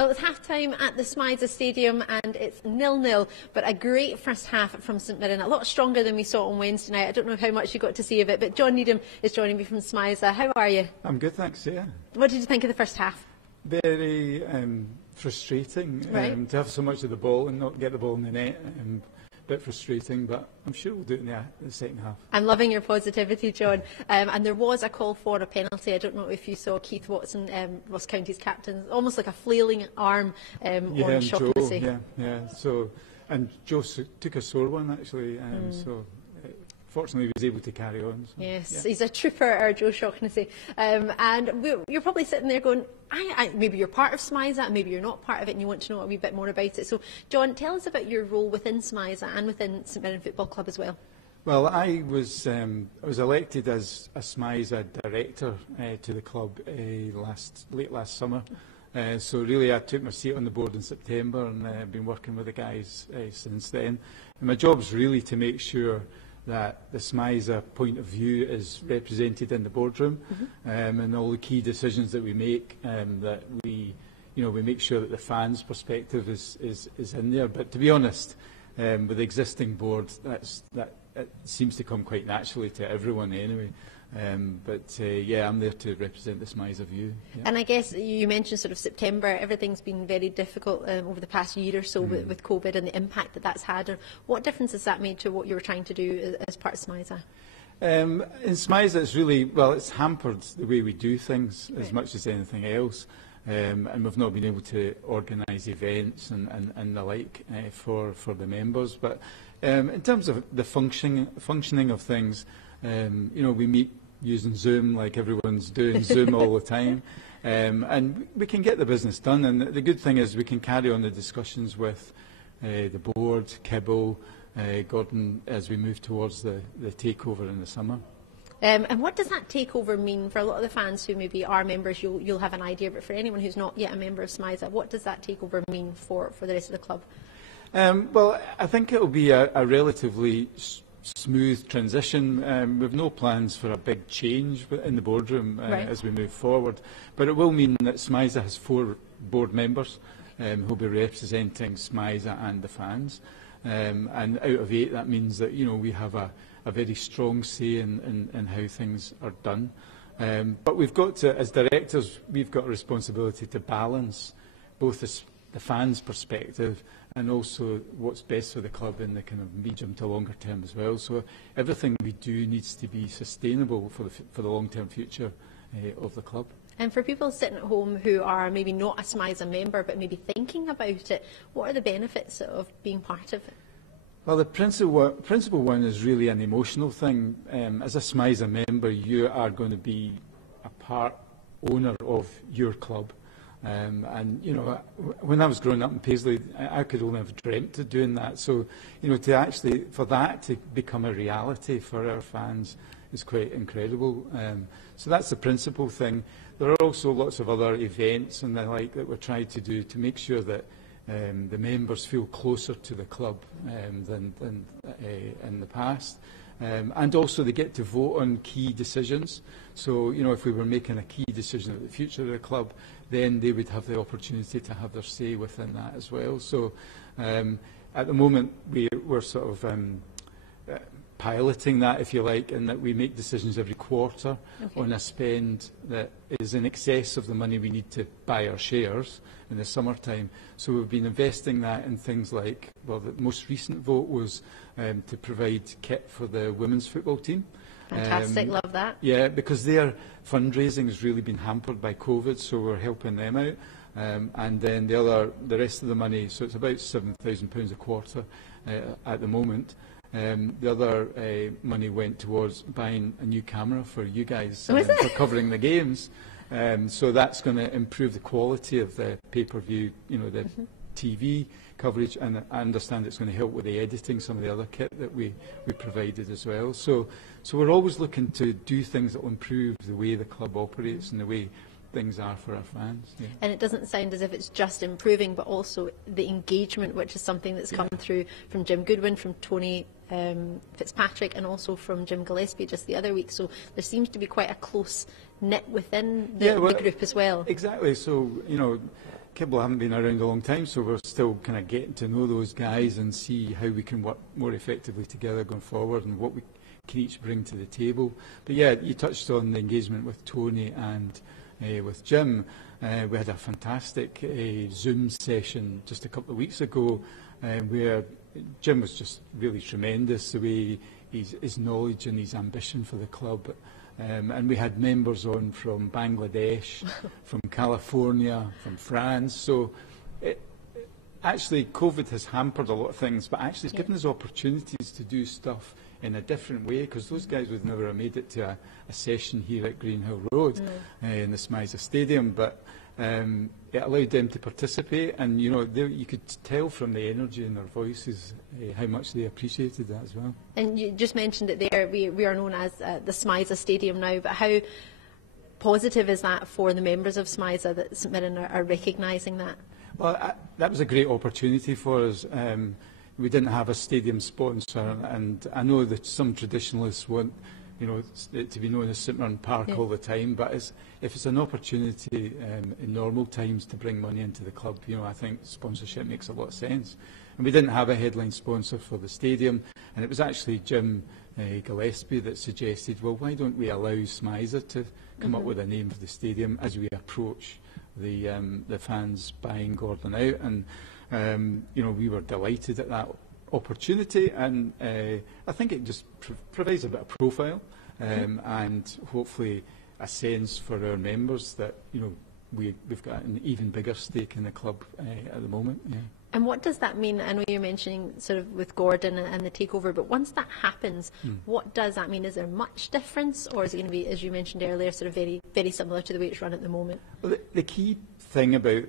Well, it's half-time at the SMiSA Stadium and it's 0-0, but a great first half from St Mirren, a lot stronger than we saw on Wednesday night. I don't know how much you got to see of it, but John Needham is joining me from SMiSA. How are you? I'm good, thanks, yeah. What did you think of the first half? Very frustrating to have so much of the ball and not get the ball in the net. A bit frustrating, but I'm sure we'll do it in the second half. I'm loving your positivity, John. And there was a call for a penalty. I don't know if you saw Keith Watson, Ross County's captain, almost like a flailing arm on Shaughnessy. So, and Joe took a sore one actually, so fortunately he was able to carry on. So, yes, he's a trooper, our Joe Shaughnessy. And you're probably sitting there going, maybe you're part of SMiSA, maybe you're not part of it and you want to know a wee bit more about it. So, John, tell us about your role within SMiSA and within St Mirren Football Club as well. Well, I was elected as a SMiSA director to the club late last summer. So really I took my seat on the board in September and I've been working with the guys since then. And my job is really to make sure that the SMiSA point of view is represented in the boardroom, and all the key decisions that we make, that we make sure that the fans' perspective is in there. But to be honest, with the existing board, that it seems to come quite naturally to everyone anyway. Yeah, I'm there to represent the SMiSA view. Yeah. And I guess you mentioned sort of September, everything's been very difficult over the past year or so with COVID and the impact that that's had. What difference has that made to what you were trying to do as part of SMiSA? In SMiSA, it's really, well, it's hampered the way we do things as much as anything else. And we've not been able to organise events and the like for the members. But in terms of the functioning of things, we meet using Zoom like everyone's doing Zoom all the time, and we can get the business done. And the good thing is we can carry on the discussions with the board, Kibble, Gordon, as we move towards the takeover in the summer. And what does that takeover mean for a lot of the fans who maybe are members? You'll have an idea, but for anyone who's not yet a member of SMiSA, what does that takeover mean for the rest of the club? Well, I think it will be a relatively smooth transition. We've no plans for a big change in the boardroom as we move forward, but it will mean that SMiSA has 4 board members who will be representing SMiSA and the fans, and out of 8 that means that we have a very strong say in how things are done. But we've got to, as directors, we've got a responsibility to balance both the fans' perspective and also what's best for the club in the kind of medium to longer term as well. So everything we do needs to be sustainable for the long-term future of the club. And for people sitting at home who are maybe not a SMiSA member but maybe thinking about it, what are the benefits of being part of it? Well, the principal one is really an emotional thing. As a SMiSA member, you are going to be a part owner of your club. And when I was growing up in Paisley, I could only have dreamt of doing that. So, for that to become a reality for our fans is quite incredible. So that's the principal thing. There are also lots of other events and the like that we're trying to do to make sure that the members feel closer to the club than in the past. And also they get to vote on key decisions. So, if we were making a key decision about the future of the club, then they would have the opportunity to have their say within that as well. So, at the moment, we're sort of piloting that, if you like, in that we make decisions every quarter on a spend that is in excess of the money we need to buy our shares in the summertime. So we've been investing that in things like, well, the most recent vote was to provide kit for the women's football team. Fantastic, love that. Yeah, because their fundraising has really been hampered by COVID, so we're helping them out. And then the rest of the money, so it's about £7,000 a quarter at the moment. The other money went towards buying a new camera for you guys for covering the games. So that's going to improve the quality of the pay-per-view, the TV coverage, and I understand it's going to help with the editing, some of the other kit that we provided as well. So we're always looking to do things that will improve the way the club operates and the way things are for our fans. Yeah. And it doesn't sound as if it's just improving, but also the engagement, which is something that's come through from Jim Goodwin, from Tony Fitzpatrick, and also from Jim Gillespie just the other week. So there seems to be quite a close knit within the group as well. Exactly. So, Kibble haven't been around a long time, so we're still kind of getting to know those guys and see how we can work more effectively together going forward and what we can each bring to the table. But yeah, you touched on the engagement with Tony and with Jim. We had a fantastic Zoom session just a couple of weeks ago where Jim was just really tremendous, the way his knowledge and his ambition for the club. And we had members on from Bangladesh, from California, from France. So actually COVID has hampered a lot of things, but actually it's given us opportunities to do stuff in a different way, because those guys would never have made it to a session here at Greenhill Road in the SMiSA Stadium. But it allowed them to participate, and you could tell from the energy in their voices how much they appreciated that as well. And you just mentioned it there, we are known as the SMiSA Stadium now, but how positive is that for the members of SMiSA that St Mirren are recognising that? Well, that was a great opportunity for us. We didn't have a stadium sponsor, and I know that some traditionalists want it to be known as St Mirren Park all the time, but if it's an opportunity in normal times to bring money into the club, I think sponsorship makes a lot of sense. And we didn't have a headline sponsor for the stadium, and it was actually Jim Gillespie that suggested, well, why don't we allow SMiSA to come up with a name for the stadium as we approach the fans buying Gordon out, and we were delighted at that opportunity, and I think it just provides a bit of profile and hopefully a sense for our members that we've got an even bigger stake in the club at the moment. Yeah. And what does that mean? I know you're mentioning sort of with Gordon and the takeover, but once that happens, what does that mean? Is there much difference, or is it going to be, as you mentioned earlier, sort of very, very similar to the way it's run at the moment? Well, the key thing about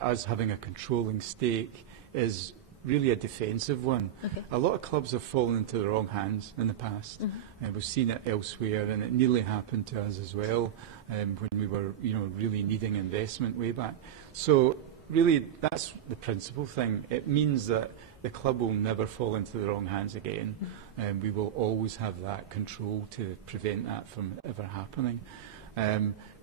us having a controlling stake is really a defensive one. Okay. A lot of clubs have fallen into the wrong hands in the past, and we've seen it elsewhere, and it nearly happened to us as well when we were, really needing investment way back. So really, that's the principal thing. It means that the club will never fall into the wrong hands again, and we will always have that control to prevent that from ever happening.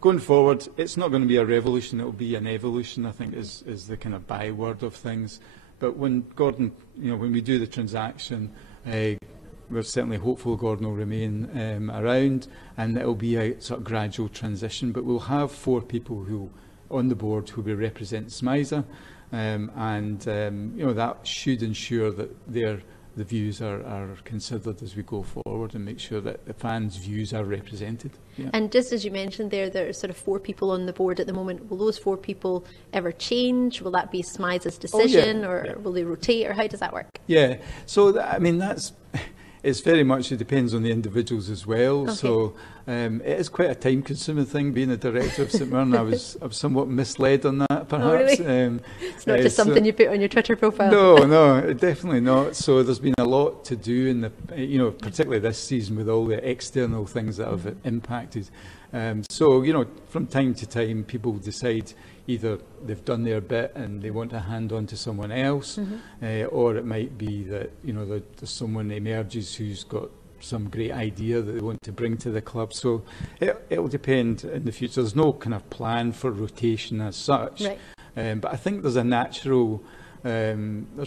Going forward, it's not going to be a revolution; it will be an evolution, I think, is the kind of byword of things. But when Gordon, when we do the transaction, we're certainly hopeful Gordon will remain around, and it will be a sort of gradual transition. But we'll have 4 people who on the board who will represent SMiSA, and that should ensure that the views are considered as we go forward, and make sure that the fans' views are represented. Yeah. And just as you mentioned there are sort of 4 people on the board at the moment. Will those 4 people ever change? Will that be SMiSA's decision, or will they rotate, or how does that work? Yeah, so it's very much, it depends on the individuals as well. Okay. So it is quite a time-consuming thing being a director of St Mirren. I was somewhat misled on that, perhaps. Oh, really? It's not just something you put on your Twitter profile. No, definitely not. So there's been a lot to do in particularly this season with all the external things that have impacted. So from time to time, people decide either they've done their bit and they want to hand on to someone else, or it might be that there's someone emerges who's got some great idea that they want to bring to the club. So it will depend in the future. There's no kind of plan for rotation as such, right. But I think there's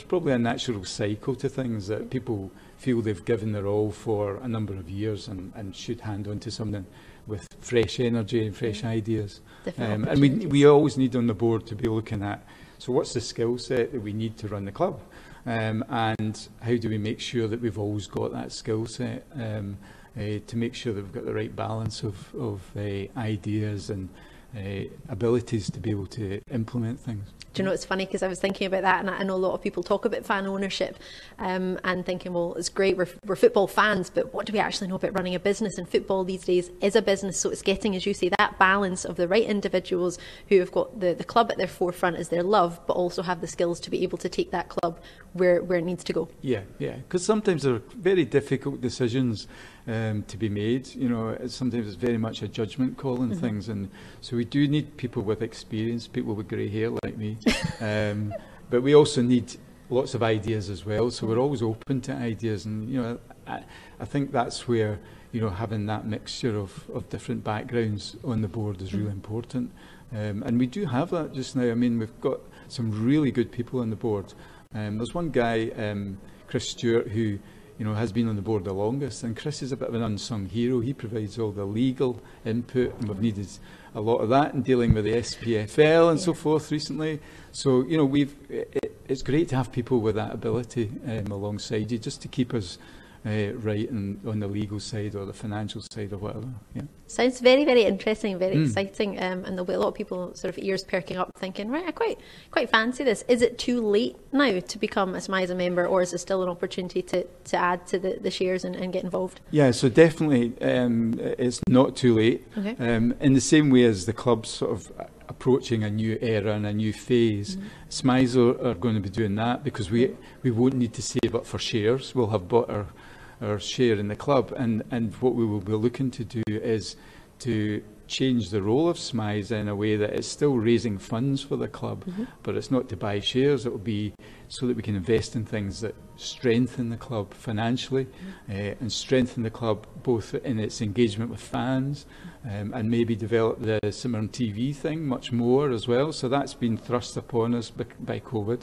probably a natural cycle to things that people feel they've given their all for a number of years and should hand on to something with fresh energy and fresh ideas. And we always need on the board to be looking at, so what's the skill set that we need to run the club? And how do we make sure that we've always got that skill set to make sure that we've got the right balance of ideas and abilities to be able to implement things. Do you know, it's funny because I was thinking about that, and I know a lot of people talk about fan ownership and thinking, well, it's great, we're football fans, but what do we actually know about running a business? And football these days is a business, so it's getting, as you say, that balance of the right individuals who have got the club at their forefront as their love, but also have the skills to be able to take that club where it needs to go. Yeah, because sometimes there are very difficult decisions to be made. Sometimes it's very much a judgment call on things, and so we do need people with experience, people with grey hair like me. But we also need lots of ideas as well, so we're always open to ideas, and I think that's where having that mixture of different backgrounds on the board is really important. And we do have that just now. I mean, we've got some really good people on the board. There's one guy, Chris Stewart, who has been on the board the longest, and Chris is a bit of an unsung hero. He provides all the legal input, and we've needed a lot of that in dealing with the SPFL and so forth recently. So, it's great to have people with that ability alongside you, just to keep us right on the legal side or the financial side or whatever. Yeah. Sounds very, very interesting, very exciting, and there'll be a lot of people sort of ears perking up thinking, right, I quite fancy this. Is it too late now to become a SMiSA member, or is it still an opportunity to add to the shares and get involved? Yeah, so definitely it's not too late. Okay. In the same way as the club's sort of approaching a new era and a new phase, SMiSA are going to be doing that, because we won't need to save up for shares. We'll have bought our share in the club, and what we will be looking to do is to change the role of SMiSA in a way that it's still raising funds for the club, but it's not to buy shares. It will be so that we can invest in things that strengthen the club financially, and strengthen the club both in its engagement with fans, and maybe develop the SMTV thing much more as well. So that's been thrust upon us by COVID,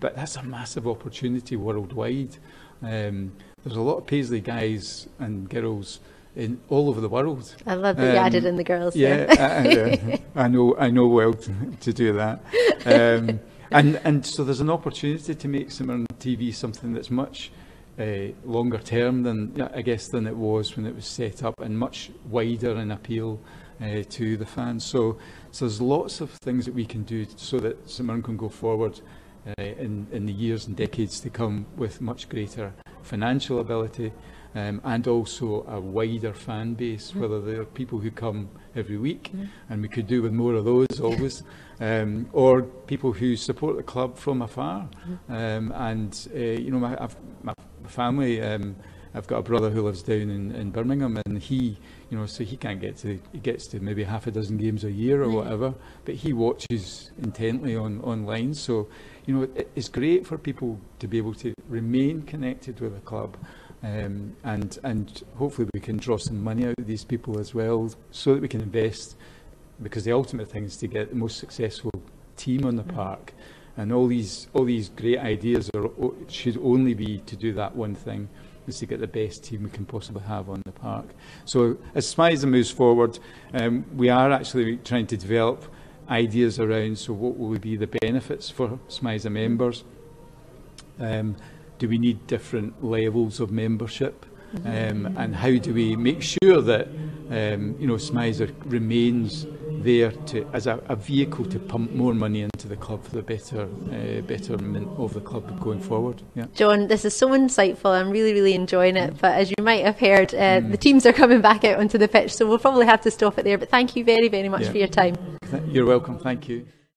but that's a massive opportunity worldwide. There's a lot of Paisley guys and girls all over the world. I love that you added in the girls. Yeah, I know well to do that. And so there's an opportunity to make SMTV something that's much longer term than it was when it was set up, and much wider in appeal to the fans. So there's lots of things that we can do so that St can go forward in the years and decades to come with much greater financial ability, and also a wider fan base, whether they're people who come every week, and we could do with more of those always, or people who support the club from afar. My family, I've got a brother who lives down in Birmingham, and he can't he gets to maybe half a dozen games a year or whatever, but he watches intently online. So, it's great for people to be able to remain connected with the club, and hopefully we can draw some money out of these people as well, so that we can invest, because the ultimate thing is to get the most successful team on the park, and all these great ideas should only be to do that one thing, is to get the best team we can possibly have on the park. So as SMiSA moves forward, we are actually trying to develop ideas around, so what will be the benefits for SMiSA members? Do we need different levels of membership? And how do we make sure that SMiSA remains there as a vehicle to pump more money into the club for the betterment of the club going forward? Yeah. John, this is so insightful. I'm really, really enjoying it. But as you might have heard, the teams are coming back out onto the pitch, so we'll probably have to stop it there. But thank you very, very much for your time. You're welcome. Thank you.